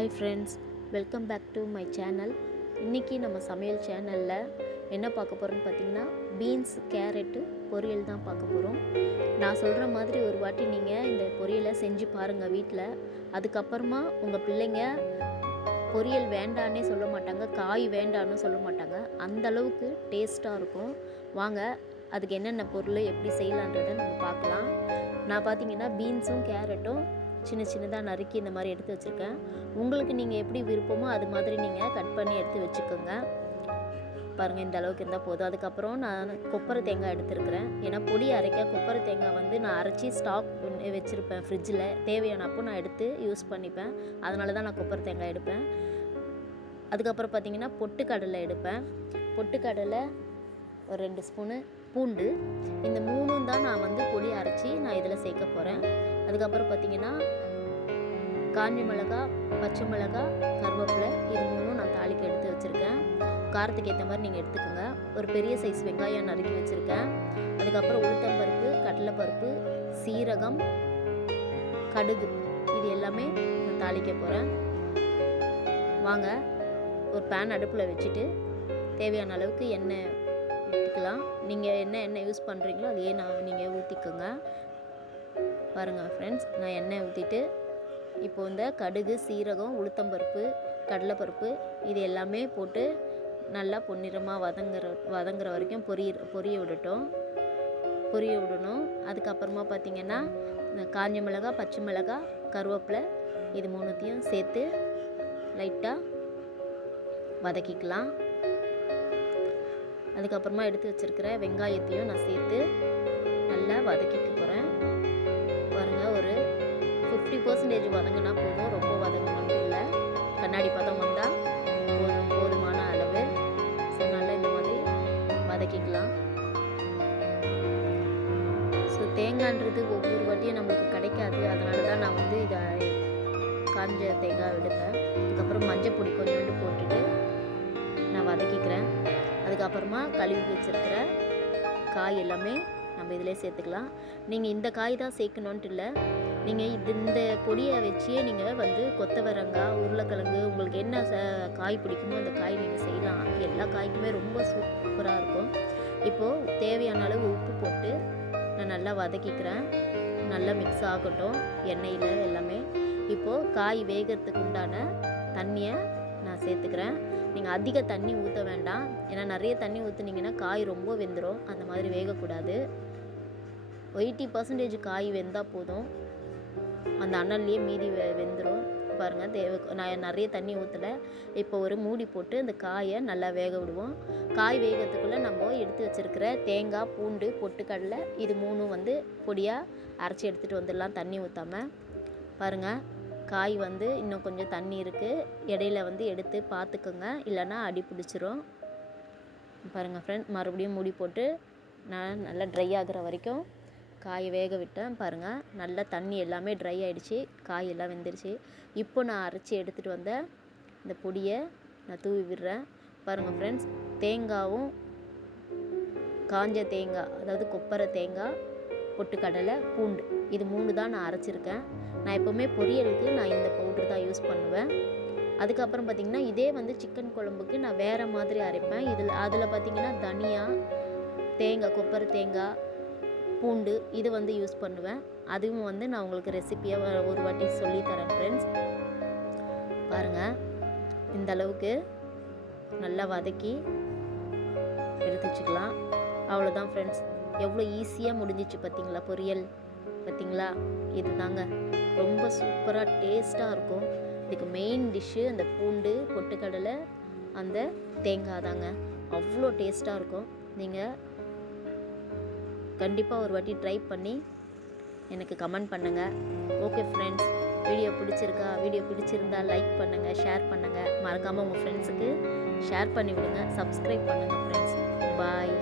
Hi friends, welcome back to my channel. இன்றைக்கி நம்ம சமையல் சேனலில் என்ன பார்க்க போகிறோன்னு பார்த்திங்கன்னா, பீன்ஸ் கேரட்டு பொரியல் தான் பார்க்க போகிறோம். நான் சொல்கிற மாதிரி ஒரு வாட்டி நீங்கள் இந்த பொரியலை செஞ்சு பாருங்கள் வீட்டில். அதுக்கப்புறமா உங்கள் பிள்ளைங்க பொரியல் வேண்டான்னே சொல்ல மாட்டாங்க, காய் வேண்டான்னு சொல்ல மாட்டாங்க. அந்தளவுக்கு டேஸ்ட்டாக இருக்கும். வாங்க, அதுக்கு என்னென்ன பொருள் எப்படி செய்யலான்றதை நம்ம பார்க்கலாம். நான் பார்த்திங்கன்னா பீன்ஸும் கேரட்டும் சின்ன சின்னதாக நறுக்கி இந்த மாதிரி எடுத்து வச்சுருக்கேன். உங்களுக்கு நீங்கள் எப்படி விருப்பமோ அது மாதிரி நீங்கள் கட் பண்ணி எடுத்து வச்சுக்கோங்க. பாருங்கள், இந்த அளவுக்கு இருந்தால் போதும். அதுக்கப்புறம் நான் கொப்பரை தேங்காய் எடுத்துருக்கிறேன். ஏன்னா பொடி அரைக்க கொப்பரை தேங்காய் நான் அரைச்சி ஸ்டாக் வச்சுருப்பேன் ஃப்ரிட்ஜில். தேவையானப்போ நான் எடுத்து யூஸ் பண்ணிப்பேன். அதனால தான் நான் கொப்பரை தேங்காய் எடுப்பேன். அதுக்கப்புறம் பார்த்திங்கன்னா பொட்டுக்கடலை எடுப்பேன். பொட்டுக்கடலை ஒரு 2 ஸ்பூனு, பூண்டு, இந்த 3 தான் நான் பொடி அரைச்சி நான் இதில் சேர்க்க போகிறேன். அதுக்கப்புறம் பார்த்திங்கன்னா காஞ்ச மிளகாய், பச்சை மிளகாய், கருவேப்பிலை, இது 3 நான் தாளிக்கு எடுத்து வச்சுருக்கேன். காரத்துக்கு ஏற்ற மாதிரி நீங்கள் எடுத்துக்கோங்க. ஒரு பெரிய சைஸ் வெங்காயம் நறுக்கி வச்சுருக்கேன். அதுக்கப்புறம் உளுத்தம்பருப்பு, கடலைப்பருப்பு, சீரகம், கடுகு, இது எல்லாமே நான் தாளிக்க போகிறேன். வாங்க, ஒரு பேன் அடுப்பில் வச்சுட்டு தேவையான அளவுக்கு எண்ணெய் ஊற்றிக்கலாம். நீங்கள் எண்ணெய் யூஸ் பண்ணுறீங்களோ அதையே நீங்கள் ஊற்றிக்கோங்க. பாருங்கள் ஃப்ரெண்ட்ஸ், நான் எண்ணெய் ஊற்றிட்டு இப்போ இந்த கடுகு, சீரகம், உளுத்தம்பருப்பு, கடலைப்பருப்பு, இது எல்லாமே போட்டு நல்லா பொன்னிறமாக வதங்குற வரைக்கும் பொரிய விடணும். அதுக்கப்புறமா பார்த்திங்கன்னா இந்த காஞ்ச மிளகாய், பச்சை மிளகாய், கருவேப்பிலை, இது 3த்தையும் சேர்த்து லைட்டாக வதக்கிக்கலாம். அதுக்கப்புறமா எடுத்து வச்சுருக்கிற வெங்காயத்தையும் நான் சேர்த்து நல்லா வதக்கிக்க போகிறேன். பாருங்கள், ஒரு 50% வதங்கினா போதும், ரொம்ப வதங்கணும்னு இல்லை. கண்ணாடி பதம் வந்தால் போதுமான அளவு. ஸோ நல்லா இந்த மாதிரி வதக்கிக்கலாம். ஸோ தேங்காய்ன்றது ஒவ்வொரு வாட்டியும் நம்மளுக்கு கிடைக்காது. அதனால தான் நான் இதை காஞ்ச தேங்காய் எடுப்பேன். அதுக்கப்புறம் மஞ்சள் பொடி கொஞ்சோண்டு போட்டுட்டு நான் வதக்கிக்கிறேன். அதுக்கப்புறமா கழுவி வச்சுருக்கிற காய் எல்லாமே நம்ம இதிலே சேர்த்துக்கலாம். நீங்கள் இந்த காய் தான் சேர்க்கணுன்ட்டு இல்லை. நீங்கள் இந்த பொடியை வச்சே நீங்கள் கொத்தவரங்காய், உருளைக்கிழங்கு, உங்களுக்கு என்ன காய் பிடிக்குமோ அந்த காய் நீங்கள் செய்யலாம். எல்லா காய்க்குமே ரொம்ப சூப்பராக இருக்கும். இப்போது தேவையான அளவு உப்பு போட்டு நான் நல்லா வதக்கிக்கிறேன். நல்லா மிக்ஸ் ஆகட்டும் எண்ணெயில் எல்லாமே. இப்போது காய் வேகிறதுக்கு உண்டான தண்ணியை நான் சேர்த்துக்கிறேன். நீங்கள் அதிக தண்ணி ஊற்ற வேண்டாம். ஏன்னா நிறைய தண்ணி ஊற்றுனீங்கன்னா காய் ரொம்ப வெந்துடும். அந்த மாதிரி வேகக்கூடாது. 80% காய் வெந்தால் போதும். அந்த அனல்லையே மீதி வெந்துடும். பாருங்கள், நான் நிறைய தண்ணி ஊற்றலை. இப்போ ஒரு மூடி போட்டு அந்த காயை நல்லா வேக விடுவோம். காய் வேகத்துக்குள்ளே நம்ம எடுத்து வச்சுருக்கிற தேங்காய், பூண்டு, பொட்டுக்கடலை, இது 3 பொடியாக அரைச்சி எடுத்துகிட்டு வந்துடலாம் தண்ணி ஊற்றாமல். பாருங்கள், காய் இன்னும் கொஞ்சம் தண்ணி இருக்குது. இடையில எடுத்து பார்த்துக்கோங்க, இல்லைன்னா அடி பிடிச்சிரும். பாருங்கள் ஃப்ரெண்ட், மறுபடியும் மூடி போட்டு நான் நல்லா ட்ரை ஆகிற வரைக்கும் காயை வேக விட்டேன். பாருங்கள், நல்லா தண்ணி எல்லாமே ட்ரை ஆகிடுச்சு, காய் எல்லாம் வெந்துருச்சு. இப்போ நான் அரைச்சி எடுத்துகிட்டு வந்த இந்த பொடியை நான் தூவி விடுறேன். பாருங்கள் ஃப்ரெண்ட்ஸ், தேங்காயும் காஞ்ச தேங்காய், அதாவது கொப்பரை தேங்காய், பொட்டுக்கடலை, பூண்டு, இது 3 தான் நான் அரைச்சிருக்கேன். நான் எப்போவுமே பொரியலுக்கு நான் இந்த பவுட்ரு தான் யூஸ் பண்ணுவேன். அதுக்கப்புறம் பார்த்திங்கன்னா இதே சிக்கன் குழம்புக்கு நான் வேறு மாதிரி அரைப்பேன். அதில் பார்த்திங்கன்னா தனியா, தேங்காய், கொப்பரை தேங்காய், பூண்டு, இது யூஸ் பண்ணுவேன். அதுவும் நான் உங்களுக்கு ரெசிப்பியாக ஒரு வாட்டி சொல்லித்தரேன் ஃப்ரெண்ட்ஸ். பாருங்கள், இந்த அளவுக்கு நல்லா வதக்கி எடுத்து வச்சுக்கலாம். அவ்வளோதான் ஃப்ரெண்ட்ஸ், எவ்வளோ ஈஸியாக முடிஞ்சிச்சு பார்த்திங்களா பொரியல். பார்த்திங்களா, இது தாங்க ரொம்ப சூப்பராக டேஸ்ட்டாக இருக்கும். இதுக்கு மெயின் டிஷ்ஷு அந்த பூண்டு, பொட்டுக்கடலை, அந்த தேங்காய் தாங்க. அவ்வளோ டேஸ்ட்டாக இருக்கும். நீங்கள் கண்டிப்பாக ஒரு வாட்டி ட்ரை பண்ணி எனக்கு கமெண்ட் பண்ணுங்கள். ஓகே ஃப்ரெண்ட்ஸ், வீடியோ பிடிச்சிருந்தா லைக் பண்ணுங்கள், ஷேர் பண்ணுங்கள். மறக்காமல் உங்கள் ஃப்ரெண்ட்ஸுக்கு ஷேர் பண்ணி விடுங்க. சப்ஸ்கிரைப் பண்ணுங்கள் ஃப்ரெண்ட்ஸ். பாய்.